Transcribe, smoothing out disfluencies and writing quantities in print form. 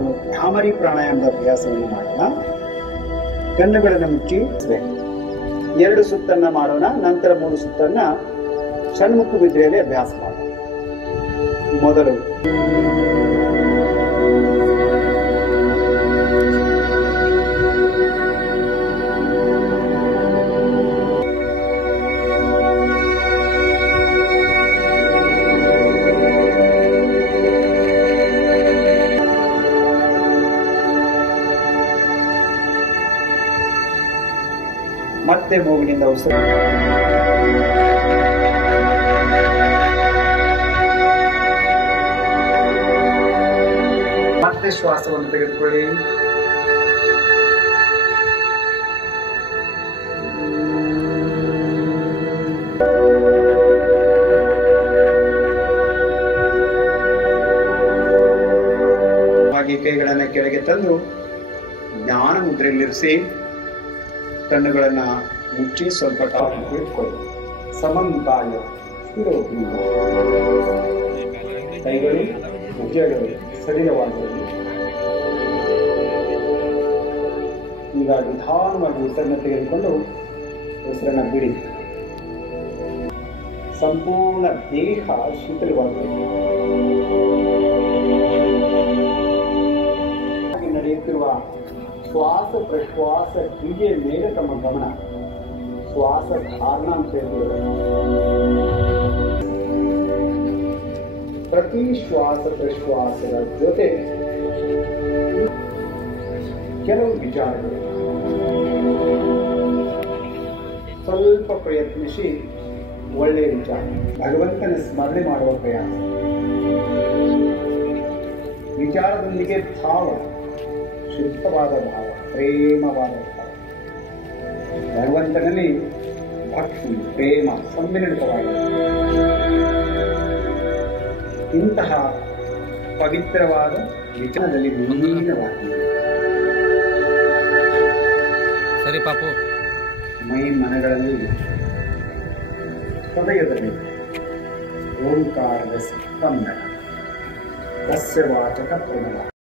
ನಾವು ಭ್ರಾಮರಿ ಪ್ರಾಣಾಯಾಮದ ಅಭ್ಯಾಸವನ್ನು ಮಾಡೋಣ. ಕಣ್ಣುಗಳನ್ನು ಮುಚ್ಚಿ 2 ಸುತ್ತನ್ನ ಮಾಡೋಣ. ನಂತರ 3 ಸುತ್ತನ್ನ ಷಣ್ಮುಖ ಮುದ್ರೆಯಲ್ಲಿ ಅಭ್ಯಾಸ ಮಾಡೋಣ. ಮೊದಲು ಮತ್ತೆ ಮೂಗಿನಿಂದ ಉಸಿರು, ಮತ್ತೆ ಶ್ವಾಸವನ್ನು ತೆಗೆದುಕೊಳ್ಳಿ. ಹಾಗೆ ಕೈಗಳನ್ನು ಕೆಳಗೆ ತಂದು ಜ್ಞಾನ ಮುದ್ರೆಯಲ್ಲಿರಿಸಿ ಕಣ್ಣುಗಳನ್ನ ಮುಚ್ಚಿ ಸ್ವಲ್ಪ ಕಾಲ ಇಟ್ಕೊಳ್ಳಿ. ಸಮಂಕಾಯ ಸ್ಥಿರೋಗ್ನಿಂದ ಕೈಗಳು ಭುಜಗಳು ಸಡಿಲವಾಗಿರಲಿ. ಈಗ ನಿಧಾನವಾಗಿ ಉಸಿರನ್ನು ತೆಗೆದುಕೊಂಡು ಉಸಿರನ್ನು ಬಿಡಿ. ಸಂಪೂರ್ಣ ದೇಹ ಶೀತಲವಾಗಿರಲಿ. ನಡೆಯುತ್ತಿರುವ ಶ್ವಾಸ ಪ್ರಶ್ವಾಸ ಕ್ರಿಯೆಯ ಮೇಲೆ ತಮ್ಮ ಗಮನ. ಶ್ವಾಸ ಧಾರಣ ಅಂತ ಹೇಳ್ಬೋದು. ಪ್ರತಿ ಶ್ವಾಸ ಪ್ರಶ್ವಾಸದ ಜೊತೆ ಕೆಲವು ವಿಚಾರಗಳು. ಸ್ವಲ್ಪ ಪ್ರಯತ್ನಿಸಿ ಒಳ್ಳೆಯ ವಿಚಾರ. ಭಗವಂತನ ಸ್ಮರಣೆ ಮಾಡುವ ಪ್ರಯಾಸ. ವಿಚಾರದೊಂದಿಗೆ ಭಾವ, ಶುದ್ಧವಾದ ಭಾವ, ಪ್ರೇಮವಾದ ಭಾವ. ಭಗವಂತನಲ್ಲಿ ಭಕ್ತಿ, ಪ್ರೇಮ ಸಮ್ಮಿಳಿತವಾಗಿದೆ. ಇಂತಹ ಪವಿತ್ರವಾದ ವಿಚಾರದಲ್ಲಿ ವಿಲೀನವಾಗಿದೆ. ಸರಿ ಪಾಪು. ಮೈ ಮನಗಳಲ್ಲಿ ಹೃದಯದಲ್ಲಿ ಓಂಕಾರದ ಸ್ಪಂದನ. ತಸ್ಯ ವಾಚಕ ಪ್ರಣವ.